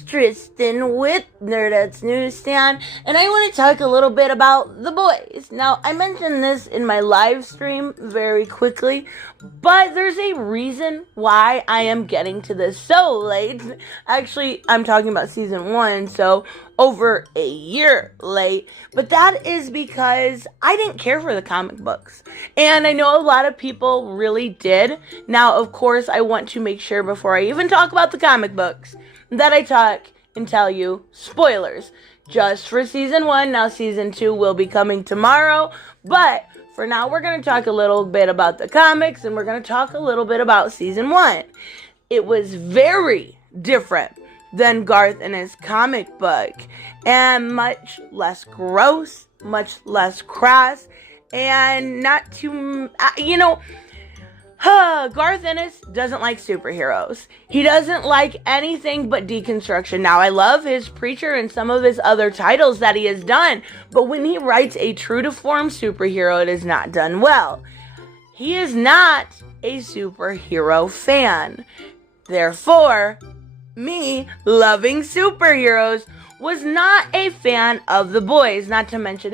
it's Tristan with Nerdette's NewsStand, and I want to talk a little bit about The Boys. Now, I mentioned this in my live stream very quickly, but there's a reason why I am getting to this so late. Actually, I'm talking about season 1, so over a year late, but that is because I didn't care for the comic books, and I know a lot of people really did. Now, of course, I want to make sure before I even talk about the comic books that I talk and tell you spoilers just for season 1. Now season 2 will be coming tomorrow, but for now we're going to talk a little bit about the comics, and we're going to talk a little bit about season 1. It was very different than Garth in his comic book, and much less gross, much less crass, and not too, Garth Ennis doesn't like superheroes. He doesn't like anything but deconstruction. Now, I love his Preacher and some of his other titles that he has done, but when he writes a true-to-form superhero, it is not done well. He is not a superhero fan. Therefore, me loving superheroes was not a fan of The Boys. Not to mention,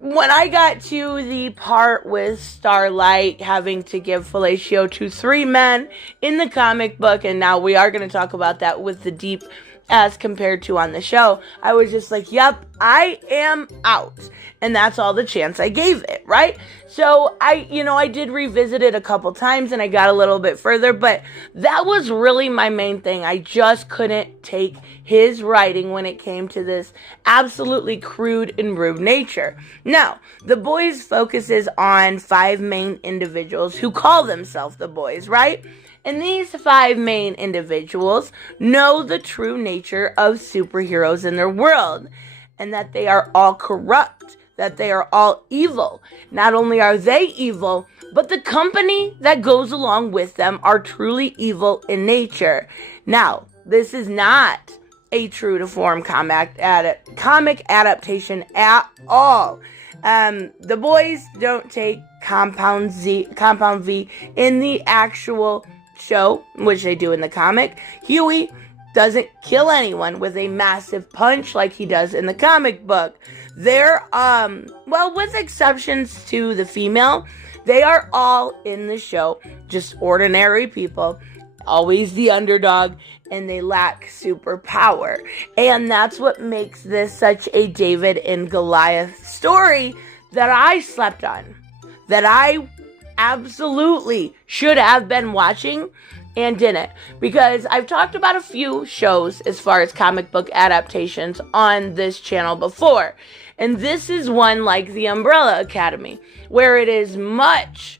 when I got to the part with Starlight having to give fellatio to 3 men in the comic book, and now we are going to talk about that with the deep as compared to on the show, I was just like, yep, I am out. And that's all the chance I gave it, right? So I did revisit it a couple times and I got a little bit further, but that was really my main thing. I just couldn't take his writing when it came to this absolutely crude and rude nature. Now, The Boys focuses on 5 main individuals who call themselves The Boys, right? And these 5 main individuals know the true nature of superheroes in their world, and that they are all corrupt, that they are all evil. Not only are they evil, but the company that goes along with them are truly evil in nature. Now, this is not a true-to-form comic adaptation at all. The Boys don't take Compound V in the actual show, which they do in the comic. Huey doesn't kill anyone with a massive punch like he does in the comic book. They're, with exceptions to the female, they are all in the show just ordinary people, always the underdog, and they lack superpower. And that's what makes this such a David and Goliath story that I slept on, that I absolutely should have been watching and didn't, because I've talked about a few shows as far as comic book adaptations on this channel before, and this is one like The Umbrella Academy, where it is much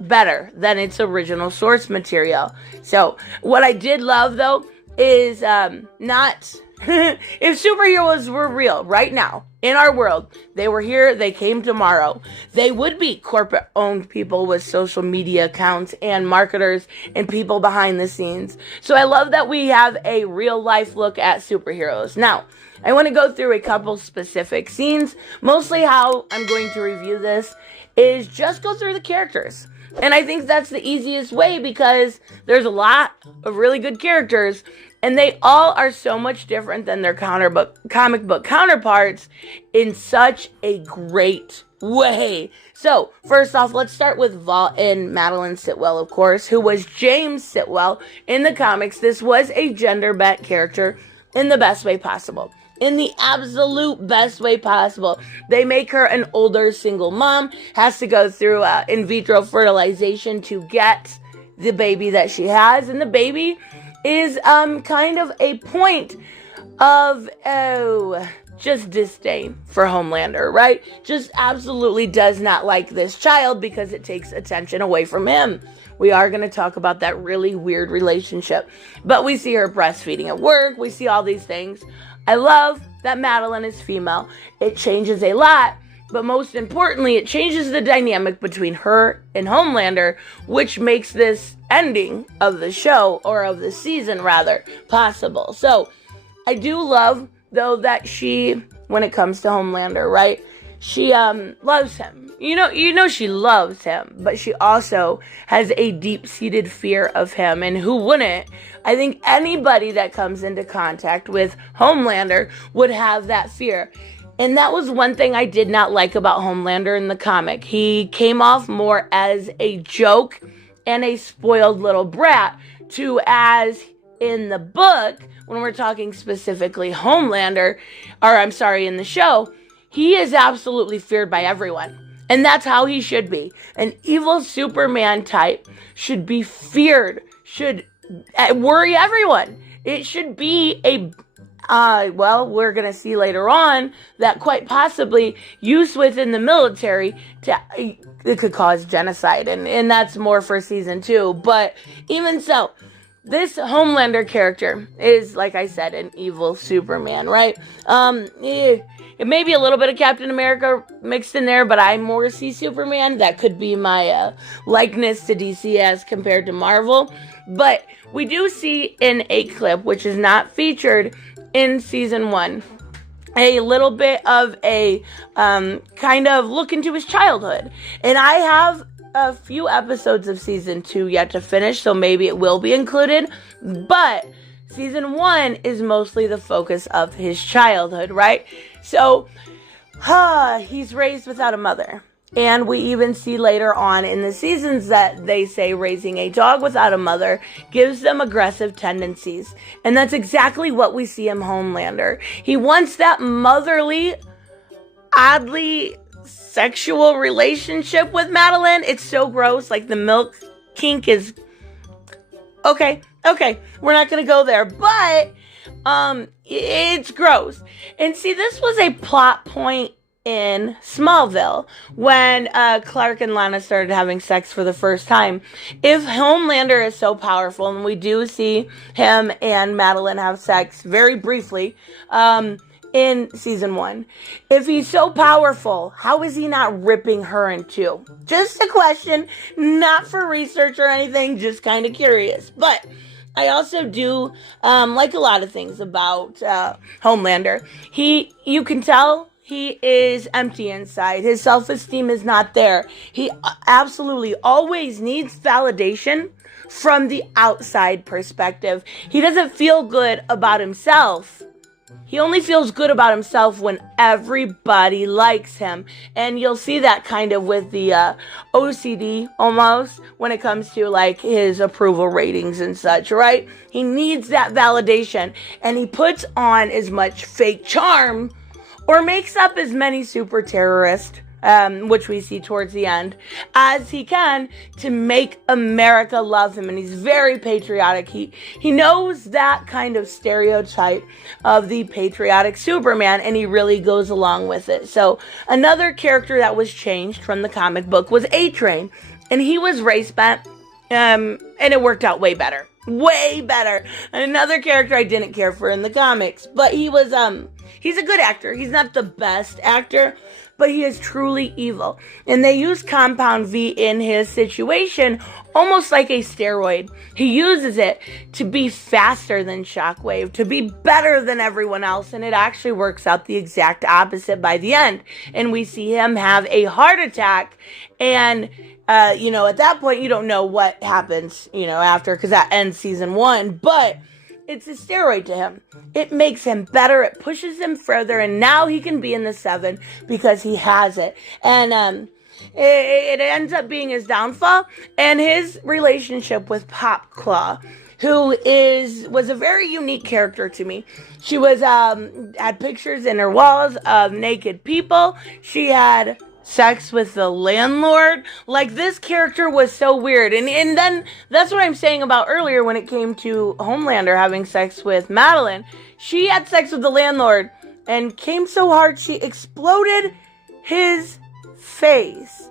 better than its original source material. So what I did love though is not if superheroes were real right now in our world, they were here, they came tomorrow, they would be corporate owned people with social media accounts and marketers and people behind the scenes. So I love that we have a real life look at superheroes. Now, I want to go through a couple specific scenes. Mostly how I'm going to review this is just go through the characters. And I think that's the easiest way because there's a lot of really good characters, and they all are so much different than their comic book counterparts in such a great way. So, first off, let's start with Madeline Sitwell, of course, who was James Sitwell in the comics. This was a gender-bent character in the best way possible. In the absolute best way possible. They make her an older single mom, has to go through in vitro fertilization to get the baby that she has, and the baby is kind of a point of just disdain for Homelander, right? Just absolutely does not like this child because it takes attention away from him. We are going to talk about that really weird relationship, but we see her breastfeeding at work, we see all these things. I love that Madeline is female. It changes a lot, but most importantly, it changes the dynamic between her and Homelander, which makes this ending of the show, or of the season rather, possible. So, I do love, though, that she, when it comes to Homelander, right, she loves him. You know she loves him, but she also has a deep-seated fear of him, and who wouldn't? I think anybody that comes into contact with Homelander would have that fear. And that was one thing I did not like about Homelander in the comic. He came off more as a joke and a spoiled little brat to as in the book, when we're talking specifically Homelander, in the show, he is absolutely feared by everyone. And that's how he should be. An evil Superman type should be feared, should worry everyone. It should be we're going to see later on that quite possibly use within the military it could cause genocide. And that's more for season 2. But even so, this Homelander character is, like I said, an evil Superman, right? It may be a little bit of Captain America mixed in there, but I more see Superman. That could be my likeness to DC as compared to Marvel. But we do see in a clip, which is not featured in season 1, a little bit of a kind of look into his childhood. And I have a few episodes of season 2 yet to finish, so maybe it will be included. But season 1 is mostly the focus of his childhood, right? So, he's raised without a mother. And we even see later on in the seasons that they say raising a dog without a mother gives them aggressive tendencies. And that's exactly what we see in Homelander. He wants that motherly, oddly sexual relationship with Madeline. It's so gross. Like, the milk kink is... Okay, we're not going to go there. But, it's gross. And see, this was a plot point in Smallville when Clark and Lana started having sex for the first time. If Homelander is so powerful, and we do see him and Madeline have sex very briefly in season 1, if he's so powerful, how is he not ripping her in two? Just a question, not for research or anything, just kind of curious. But I also do like a lot of things about Homelander. You can tell he is empty inside. His self-esteem is not there. He absolutely always needs validation from the outside perspective. He doesn't feel good about himself. He only feels good about himself when everybody likes him. And you'll see that kind of with the OCD almost when it comes to like his approval ratings and such, right? He needs that validation. And he puts on as much fake charm or makes up as many super terrorists, which we see towards the end, as he can to make America love him. And he's very patriotic. He knows that kind of stereotype of the patriotic Superman, and he really goes along with it. So another character that was changed from the comic book was A-Train, and he was race-bent, and it worked out way better. Way better. Another character I didn't care for in the comics, but he was, he's a good actor. He's not the best actor, but he is truly evil. And they use Compound V in his situation almost like a steroid. He uses it to be faster than Shockwave, to be better than everyone else, and it actually works out the exact opposite by the end. And we see him have a heart attack, and at that point, you don't know what happens, after, because that ends season 1, but it's a steroid to him. It makes him better, it pushes him further, and now he can be in the 7 because he has it. And it ends up being his downfall, and his relationship with Pop Claw, who was a very unique character to me. She had pictures in her walls of naked people. She had sex with the landlord. Like, this character was so weird. And then that's what I'm saying about earlier when it came to Homelander having sex with Madeline. She had sex with the landlord and came so hard she exploded his face.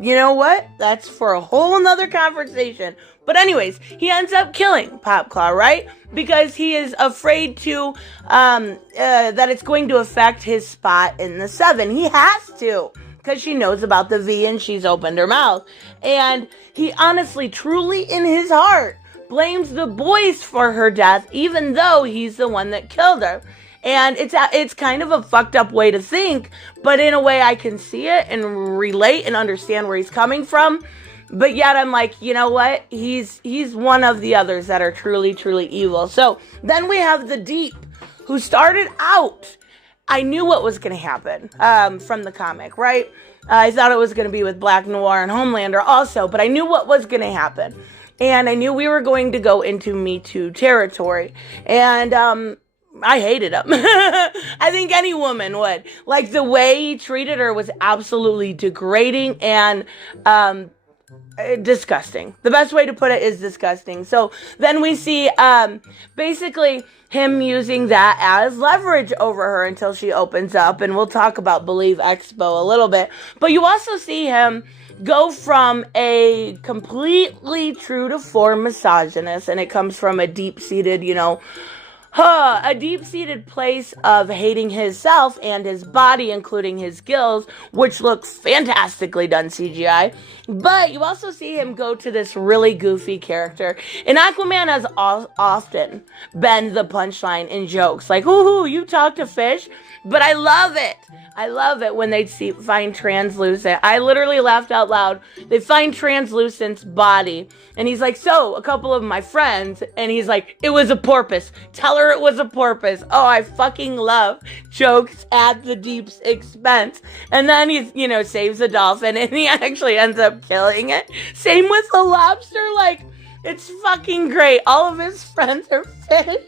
You know what? That's for a whole nother conversation. But anyways, he ends up killing Popclaw, right? Because he is afraid to, that it's going to affect his spot in the 7. He has to, because she knows about the V and she's opened her mouth. And he honestly, truly in his heart, blames the boys for her death, even though he's the one that killed her. And it's kind of a fucked up way to think, but in a way I can see it and relate and understand where he's coming from. But yet I'm like, you know what? He's one of the others that are truly, truly evil. So then we have the Deep, who started out, I knew what was going to happen from the comic, right? I thought it was going to be with Black Noir and Homelander also, but I knew what was going to happen. And I knew we were going to go into Me Too territory. And I hated him. I think any woman would. Like, the way he treated her was absolutely degrading and disgusting. The best way to put it is disgusting. So then we see basically him using that as leverage over her until she opens up, and we'll talk about Believe Expo a little bit. But you also see him go from a completely true to form misogynist, and it comes from a deep-seated, a deep-seated place of hating himself and his body, including his gills, which look fantastically done CGI. But you also see him go to this really goofy character. And Aquaman has often been the punchline in jokes. Like, hoo, you talk to fish? But I love it. I love it when they find Translucent. I literally laughed out loud. They find Translucent's body. And he's like, so, a couple of my friends. And he's like, it was a porpoise. Tell her it was a porpoise. Oh, I fucking love jokes at the Deep's expense. And then he, saves the dolphin. And he actually ends up killing it. Same with the lobster. Like, it's fucking great. All of his friends are fish.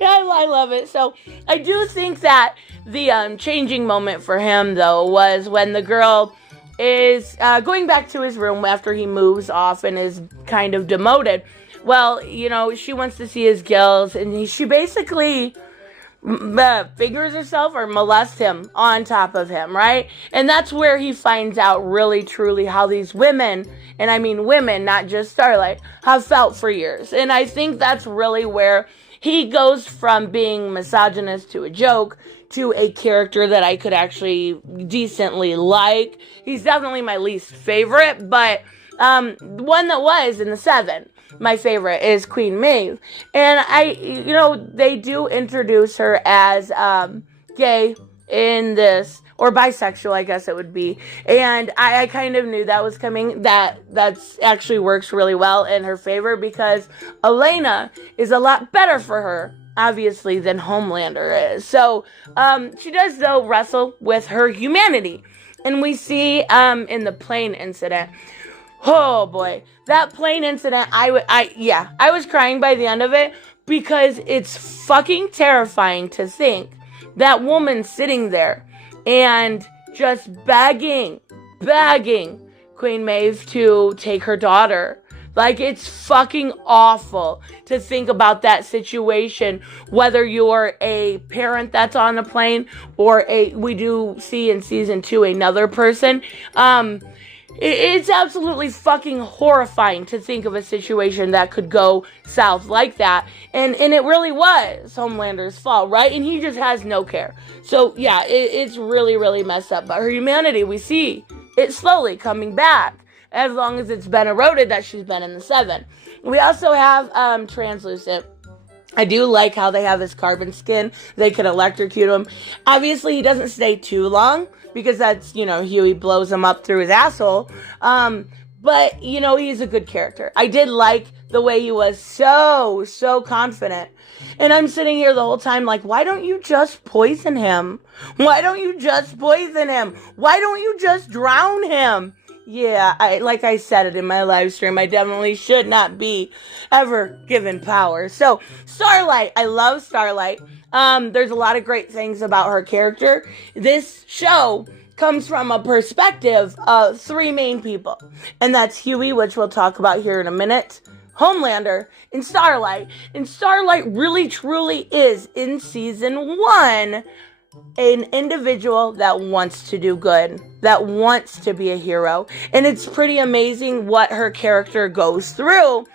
Yeah, I love it. So, I do think that the changing moment for him, though, was when the girl is going back to his room after he moves off and is kind of demoted. Well, she wants to see his gills, and she basically figures herself or molests him on top of him, right? And that's where he finds out really, truly how these women, and I mean women, not just Starlight, have felt for years. And I think that's really where he goes from being misogynist to a joke to a character that I could actually decently like. He's definitely my least favorite, but one that was in the 7, my favorite is Queen Maeve. And they do introduce her as gay in this, or bisexual, I guess it would be. And I kind of knew that was coming. That's actually works really well in her favor, because Elena is a lot better for her, obviously, than Homelander is. So she does, though, wrestle with her humanity. And we see in the plane incident, oh boy, that plane incident, I was crying by the end of it, because it's fucking terrifying to think that woman sitting there and just begging Queen Maeve to take her daughter. Like, it's fucking awful to think about that situation, whether you're a parent that's on the plane or we do see in season 2 another person. It's absolutely fucking horrifying to think of a situation that could go south like that. And it really was Homelander's fault, right? And he just has no care. So, yeah, it's really, really messed up. But her humanity, we see it slowly coming back, as long as it's been eroded that she's been in the 7. We also have Translucent. I do like how they have his carbon skin. They could electrocute him. Obviously, he doesn't stay too long, because that's, Huey blows him up through his asshole. But, he's a good character. I did like the way he was so confident. And I'm sitting here the whole time like, why don't you just poison him? Why don't you just poison him? Why don't you just drown him? Yeah, like I said it in my live stream, I definitely should not be ever given power. So, Starlight, I love Starlight. There's a lot of great things about her character. This show comes from a perspective of 3 main people. And that's Huey, which we'll talk about here in a minute, Homelander, and Starlight. And Starlight really, truly is, in season 1, an individual that wants to do good, that wants to be a hero. And it's pretty amazing what her character goes through.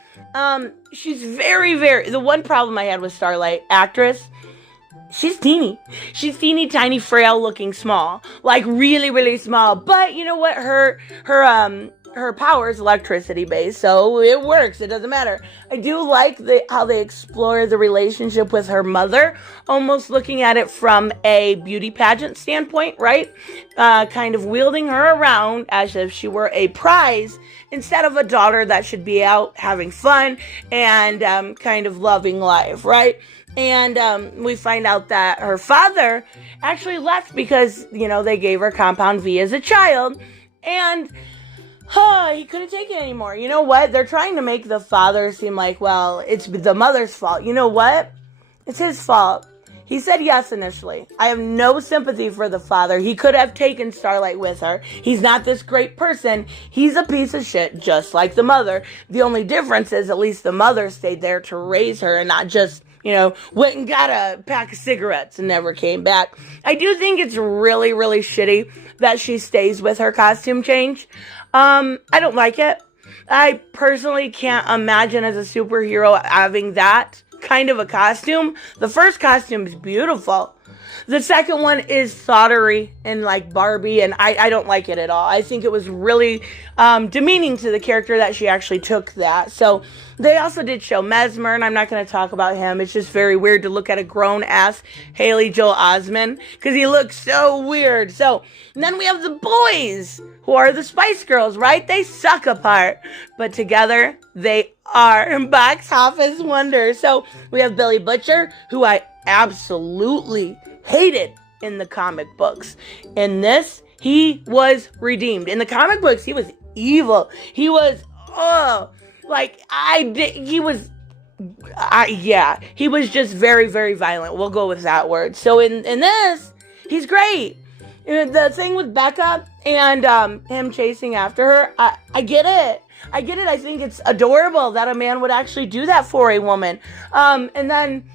She's very, the one problem I had with Starlight, actress, she's teeny. She's teeny, tiny, frail looking small. Like, really, really small. But you know what? Her her power is electricity based, so it works. It doesn't matter. I do like how they explore the relationship with her mother, almost looking at it from a beauty pageant standpoint, right? Kind of wielding her around as if she were a prize instead of a daughter that should be out having fun and kind of loving life, right? And we find out that her father actually left because, they gave her Compound V as a child, and he couldn't take it anymore. You know what? They're trying to make the father seem like, well, it's the mother's fault. You know what? It's his fault. He said yes initially. I have no sympathy for the father. He could have taken Starlight with her. He's not this great person. He's a piece of shit, just like the mother. The only difference is at least the mother stayed there to raise her and not just, went and got a pack of cigarettes and never came back. I do think it's really, really shitty that she stays with her costume change. I don't like it. I personally can't imagine as a superhero having that kind of a costume. The first costume is beautiful. The second one is soldery and like Barbie, and I don't like it at all. I think it was really demeaning to the character that she actually took that. So they also did show Mesmer, and I'm not going to talk about him. It's just very weird to look at a grown-ass Haley Joel Osment because he looks so weird. So then we have the boys, who are the Spice Girls, right? They suck apart, but together they are box office wonders. So we have Billy Butcher, who I absolutely hated in the comic books. In this, he was redeemed. In the comic books, he was evil. He was, he was just very, very violent. We'll go with that word. So in this, he's great. The thing with Becca and him chasing after her, I get it. I get it. I think it's adorable that a man would actually do that for a woman. And then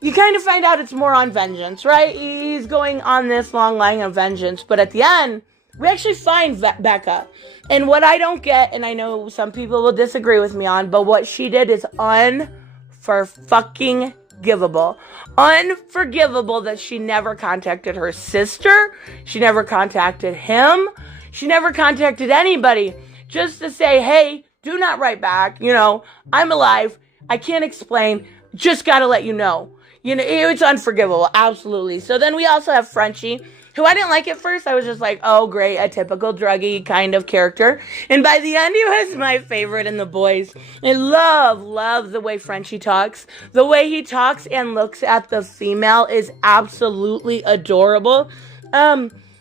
you kind of find out it's more on vengeance, right? He's going on this long line of vengeance. But at the end, we actually find Becca. And what I don't get, and I know some people will disagree with me on, but what she did is unforgivable. Unforgivable that she never contacted her sister. She never contacted him. She never contacted anybody. Just to say, hey, do not write back. I'm alive. I can't explain. Just gotta let you know. It's unforgivable. Absolutely. So then we also have Frenchie, who I didn't like at first. I was just like, oh, great, a typical druggy kind of character. And by the end, he was my favorite in the boys. I love the way Frenchie talks. The way he talks and looks at the female is absolutely adorable.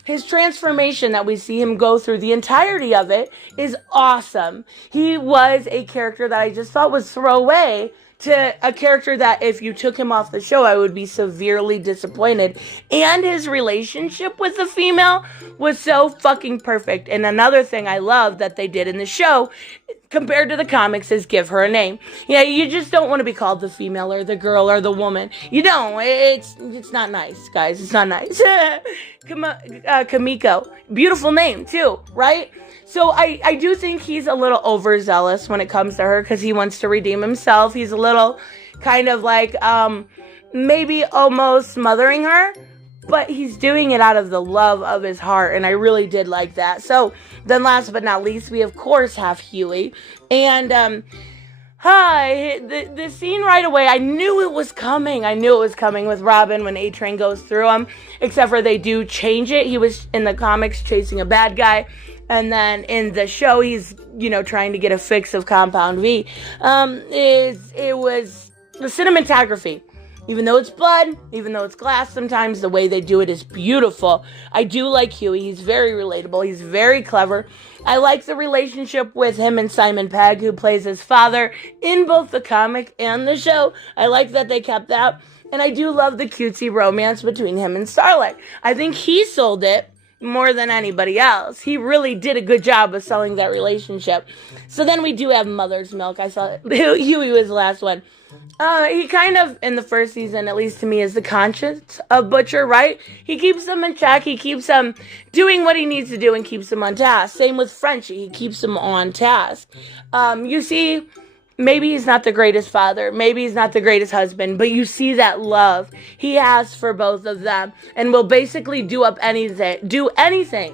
His transformation that we see him go through, the entirety of it, is awesome. He was a character that I just thought was throwaway to a character that if you took him off the show, I would be severely disappointed. And his relationship with the female was so fucking perfect. And another thing I love that they did in the show, compared to the comics, is give her a name. You just don't want to be called the female or the girl or the woman. You don't. It's not nice, guys. It's not nice. Kamiko. Beautiful name, too, right? So I do think he's a little overzealous when it comes to her because he wants to redeem himself. He's a little kind of like maybe almost smothering her, but he's doing it out of the love of his heart, and I really did like that. So then last but not least, we of course have Huey. And the scene right away, I knew it was coming. I knew it was coming with Robin when A-Train goes through him, except for they do change it. He was in the comics chasing a bad guy. And then in the show, he's, trying to get a fix of Compound V. It was the cinematography. Even though it's blood, even though it's glass sometimes, the way they do it is beautiful. I do like Huey. He's very relatable. He's very clever. I like the relationship with him and Simon Pegg, who plays his father in both the comic and the show. I like that they kept that. And I do love the cutesy romance between him and Starlight. I think he sold it more than anybody else. He really did a good job of selling that relationship. So then we do have Mother's Milk. I saw Huey was the last one. He kind of, in the first season, at least to me, is the conscience of Butcher, right? He keeps them in check. He keeps them doing what he needs to do and keeps them on task. Same with Frenchie. He keeps them on task. You see, maybe he's not the greatest father. Maybe he's not the greatest husband. But you see that love he has for both of them and will basically do anything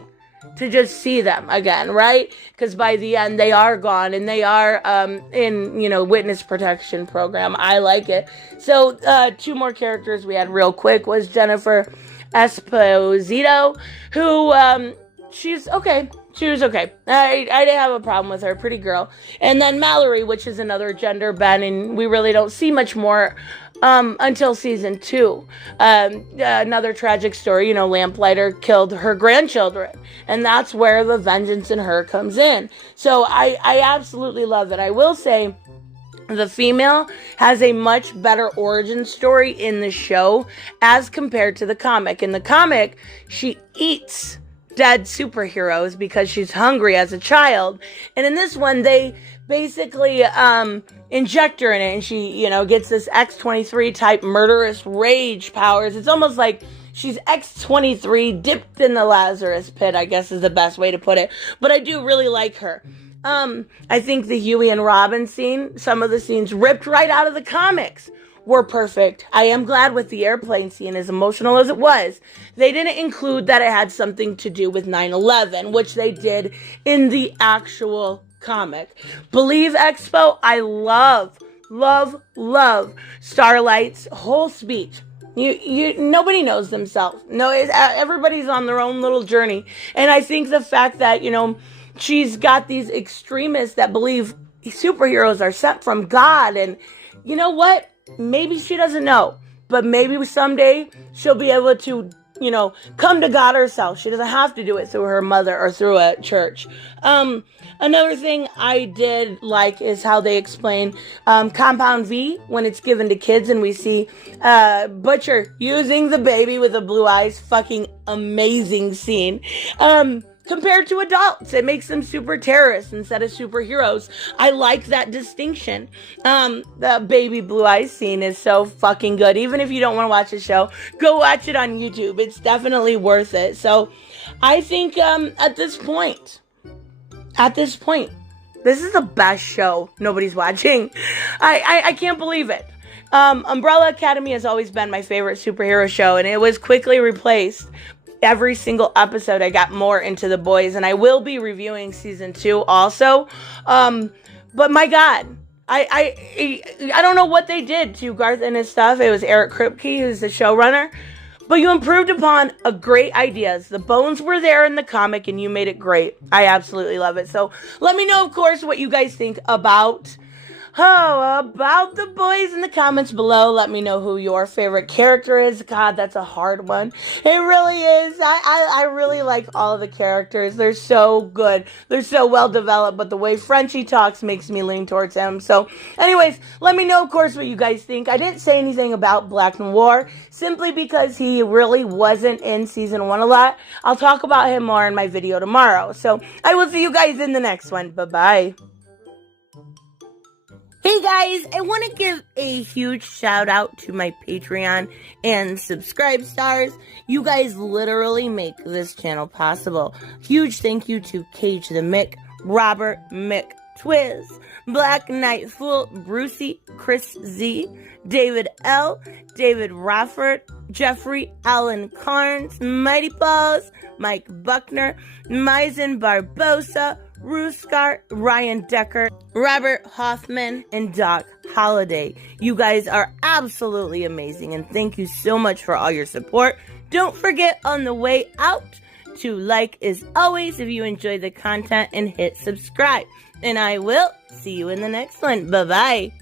to just see them again, right? Because by the end, they are gone and they are in, witness protection program. I like it. So 2 more characters we had real quick was Jennifer Esposito, who she's okay. She was okay. I didn't have a problem with her. Pretty girl. And then Mallory, which is another gender bend, and we really don't see much more until season 2. Another tragic story, Lamplighter killed her grandchildren. And that's where the vengeance in her comes in. So I absolutely love it. I will say, the female has a much better origin story in the show as compared to the comic. In the comic, she eats dead superheroes because she's hungry as a child. And in this one, they basically inject her in it, and she, gets this X-23 type murderous rage powers. It's almost like she's X-23 dipped in the Lazarus pit, I guess is the best way to put it. But I do really like her. I think the Huey and Robin scene, some of the scenes ripped right out of the comics, were perfect. I am glad with the airplane scene, as emotional as it was, they didn't include that it had something to do with 9/11, which they did in the actual comic. Believe Expo, I love Starlight's whole speech. Nobody knows themselves. No, everybody's on their own little journey. And I think the fact that, she's got these extremists that believe superheroes are sent from God. And you know what? Maybe she doesn't know. But maybe someday she'll be able to, come to God herself. She doesn't have to do it through her mother or through a church. Another thing I did like is how they explain Compound V when it's given to kids, and we see Butcher using the baby with the blue eyes. Fucking amazing scene. Compared to adults, it makes them super terrorists instead of superheroes. I like that distinction. The baby blue eyes scene is so fucking good. Even if you don't want to watch the show, go watch it on YouTube. It's definitely worth it. So I think at this point, this is the best show nobody's watching. I can't believe it. Umbrella Academy has always been my favorite superhero show, and it was quickly replaced. Every single episode, I got more into the boys, and I will be reviewing season 2 also. But my God, I don't know what they did to Garth and his stuff. It was Eric Kripke, who's the showrunner. But you improved upon a great ideas. The bones were there in the comic, and you made it great. I absolutely love it. So let me know, of course, what you guys think about the boys in the comments below. Let me know who your favorite character is. God, that's a hard one. It really is. I really like all of the characters. They're so good. They're so well developed, but the way Frenchie talks makes me lean towards him. So anyways, let me know, of course, what you guys think. I didn't say anything about Black Noir simply because he really wasn't in season 1 a lot. I'll talk about him more in my video tomorrow. So I will see you guys in the next one. Bye-bye. Hey guys, I want to give a huge shout out to my Patreon and subscribe stars. You guys literally make this channel possible. Huge thank you to Cage the Mick, Robert Mick Twiz, Black Knight Fool, Brucey, Chris Z, David L, David Rafford, Jeffrey Allen Carnes, Mighty Balls, Mike Buckner, Maizen Barbosa, Ruskart, Ryan Decker, Robert Hoffman, and Doc Holliday. You guys are absolutely amazing, and thank you so much for all your support. Don't forget on the way out to like as always if you enjoy the content, and hit subscribe. And I will see you in the next one. Bye-bye.